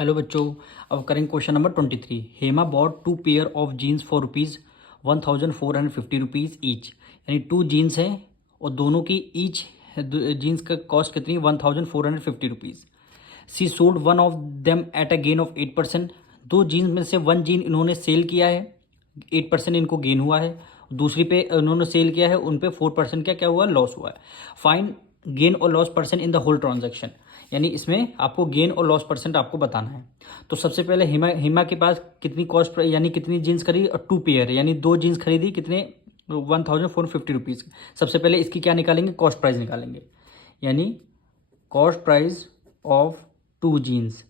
Hello बच्चों, अब करेंगे question number 23। Hema bought 2 pair of jeans for rupees 1450 each. यानी 2 जीन्स हैं और दोनों की ईच जीन्स का कॉस्ट कितनी है 1450 rupees. She sold one of them at a gain of 8%। दो जीन्स में से वन जीन इन्होंने सेल किया है, 8% इनको गेन हुआ है। दूसरी पे उन्होंने सेल किया है, उन पे 4% क्या क्या हुआ, लॉस हुआ है। फाइन गेन और loss percent in the whole transaction. यानी इसमें आपको गेन और लॉस परसेंट आपको बताना है। तो सबसे पहले हिमा के पास कितनी कॉस्ट यानी कितनी जीन्स खरीदी, और 2 पेयर यानी 2 जीन्स खरीदी, कितने 1450 रुपीज़। सबसे पहले इसकी क्या निकालेंगे, कॉस्ट प्राइस निकालेंगे। यानी cost price of 2 jeans,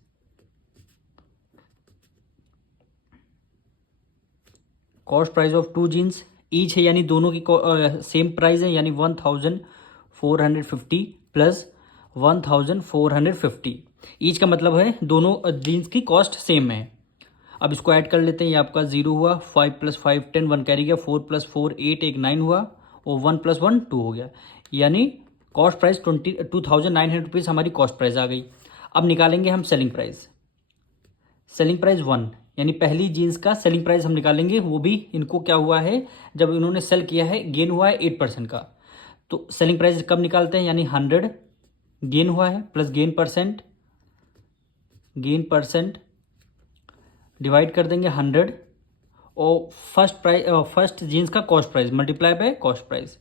cost price of 2 jeans each है, यानी दोनों की सेम प्राइस है, यानी 1450 प्लस 1450। ईच का मतलब है दोनों जीन्स की कॉस्ट सेम है। अब इसको ऐड कर लेते हैं। ये आपका 0 हुआ, 5 + 5 10, 1 कैरी गया, 4 + 4 8, एक 9 हुआ, और 1 + 1 2 हो गया। यानी कॉस्ट प्राइस 2900 रुपीज़ हमारी कॉस्ट प्राइस आ गई। अब निकालेंगे हम सेलिंग प्राइस। सेलिंग प्राइस 1, यानी पहली जीन्स का सेलिंग प्राइस हम निकालेंगे। वो भी इनको क्या हुआ है, जब इन्होंने सेल किया है गेन हुआ है 8% का। तो सेलिंग प्राइस कब निकालते हैं, यानी 100 गेन हुआ है प्लस गेन परसेंट डिवाइड कर देंगे 100, और फर्स्ट जीन्स का cost price multiply by cost price.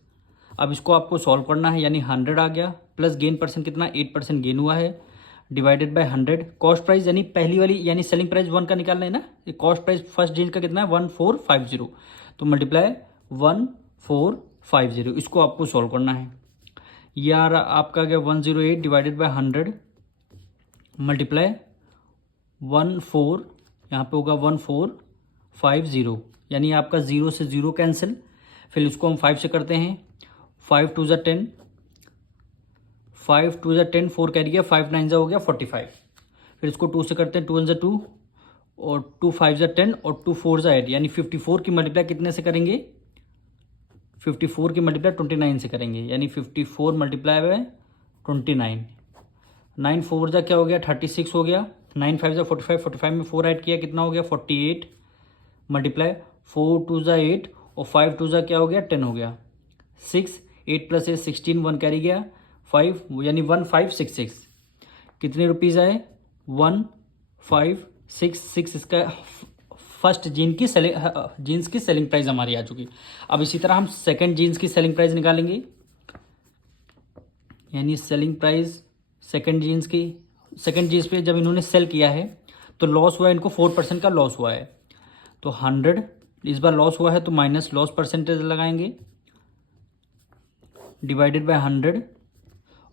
अब इसको आपको सॉल्व करना है, यानी 100 आ गया प्लस गेन परसेंट कितना 8% गेन हुआ है, डिवाइडेड बाय 100। कॉस्ट प्राइस यानी पहली वाली यानी सेलिंग प्राइस 1 का निकालना है ना। कॉस्ट प्राइस फर्स्ट जीन्स का कितना है 1450, तो मल्टीप्लाई 1450। इसको आपको सॉल्व करना है। ये आ रहा आपका क्या 108 डिवाइडेड बाय 100 मल्टीप्लाई 14, यहाँ पे होगा 1450, यानी आपका 0 से 0 कैंसिल। फिर इसको हम 5 से करते हैं, 5 2 ज़ा 10, 5 2 ज़ा 10, 4 कैरी गया, 5 9 ज़ा हो गया 45। फिर इसको 2 से करते हैं, 2 1 ज़ा 2, और 2 5 ज़ा 10, और 2 4 ज़ा 8, यानी 54 की मल्टीप्लाई कितने से करेंगे, 54 की मल्टीप्लाई 29 से करेंगे, यानी 54 मल्टीप्लाई बाय 29। 9 4 ज़ा क्या हो गया 36 हो गया, 9 5 ज़ा 45, 45 में 4 ऐड किया कितना हो गया 48, मल्टीप्लाई 4 2 ज़ा 8, और 5 2 ज़ा क्या हो गया 10 हो गया, 6 8 + 8 16, 1 कैरी गया 5, यानी 1566। कितने रुपीज़ आए 1566। इसका फर्स्ट जीन्स की सेलिंग प्राइस हमारी आ चुकी। अब इसी तरह हम सेकंड जीन्स की सेलिंग प्राइस निकालेंगे। यानी सेलिंग प्राइस सेकंड जीन्स पे जब इन्होंने सेल किया है तो लॉस हुआ है, इनको 4% का लॉस हुआ है। तो 100 इस बार लॉस हुआ है, तो माइनस लॉस परसेंटेज लगाएंगे, डिवाइडेड बाय 100,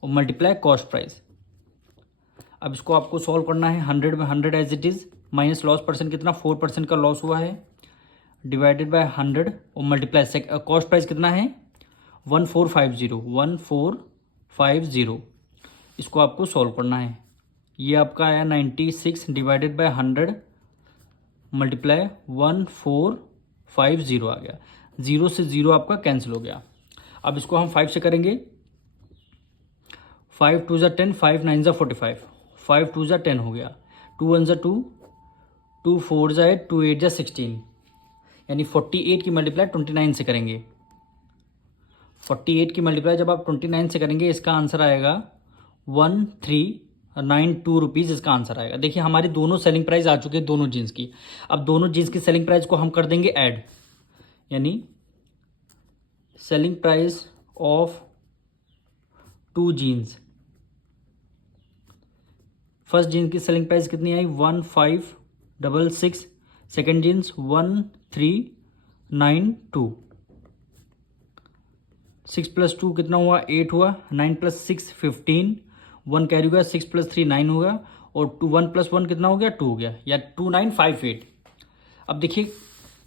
और मल्टीप्लाई कॉस्ट प्राइस। अब इसको आपको सॉल्व करना है। 100 में 100 as it is, minus loss percent कितना 4% का लॉस हुआ है, डिवाइडेड बाय 100, और मल्टीप्लाई कॉस्ट प्राइस कितना है 1450। इसको आपको सॉल्व करना है। ये आपका आया 96 डिवाइडेड बाय 100 मल्टीप्लाई 1450 आ गया। 0 से 0 आपका कैंसिल हो गया। अब इसको हम 5 से करेंगे। 5 2 ज़ा 10, 5 9 ज़ा 45, 5 2 ज़ा 10 हो गया, 2 1 ज़ा 2, 2 4 ज़ा 8, 2 8 ज़ा 16, यानी 48 की मल्टीप्लाई 29 से करेंगे। 48 की मल्टीप्लाई जब आप 29 से करेंगे, इसका आंसर आएगा 1392 रुपीज़। इसका आंसर आएगा। देखिए हमारी दोनों सेलिंग प्राइस आ चुकी है दोनों जीन्स की। अब दोनों जीन्स की सेलिंग प्राइस को हम कर देंगे ऐड, यानी selling price of 2 jeans. First jeans की सेलिंग प्राइस कितनी आई 1566, सेकेंड जीन्स 1392, 6 + 2 कितना हुआ 8 हुआ, 9 + 6 15, 1 कैरी हुआ, 6 + 3 9 होगा, और 1 + 1 कितना हो गया 2 हो गया, या 2958। अब देखिए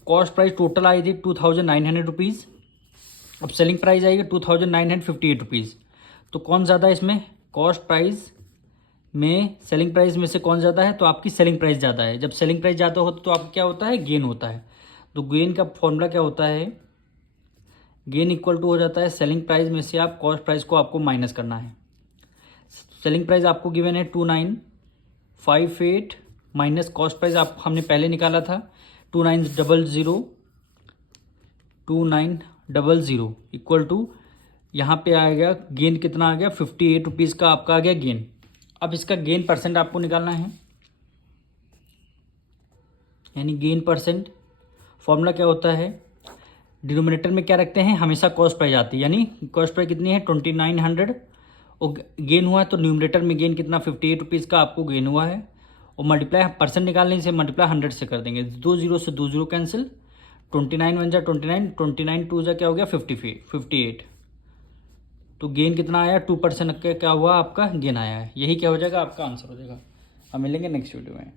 कॉस्ट प्राइस टोटल आई थी 2900 रुपीज़। अब सेलिंग प्राइस आएगी 2958 रुपीज़। तो कौन ज़्यादा है इसमें, कॉस्ट प्राइस में सेलिंग प्राइस में से कौन ज़्यादा है, तो आपकी सेलिंग प्राइस ज़्यादा है। जब सेलिंग प्राइस ज़्यादा होता तो आपको क्या होता है, गेन होता है। तो गेन का फॉर्मूला क्या होता है, गेन इक्वल टू हो जाता है सेलिंग प्राइस में से आप कॉस्ट प्राइस को आपको माइनस करना है। सेलिंग प्राइस आपको गिवन है 2958 माइनस कॉस्ट प्राइस आप हमने पहले निकाला था 2900 इक्वल टू यहाँ पे आएगा गेन कितना आ गया 58 रुपीज़ का आपका आ गया गेन। अब इसका गेन परसेंट आपको निकालना है, यानी गेन परसेंट फॉर्मूला क्या होता है, डिनोमिनेटर में क्या रखते हैं, हमेशा कॉस्ट प्राइस आती है, यानी कॉस्ट प्राइस कितनी है 2900 और गेन हुआ है तो न्यूमरेटर में गेन कितना 58 रुपीज़ का आपको गेन हुआ है और मल्टीप्लाई परसेंट निकालने से मल्टीप्लाई 100 से कर देंगे, 2 जीरो से 2 जीरो कैंसिल, 29 वन जा 29, 29 टू जा क्या हो गया 58, तो गेन कितना आया 2% क्या हुआ आपका गेन आया है। यही क्या हो जाएगा आपका आंसर हो जाएगा। हम मिलेंगे नेक्स्ट वीडियो में।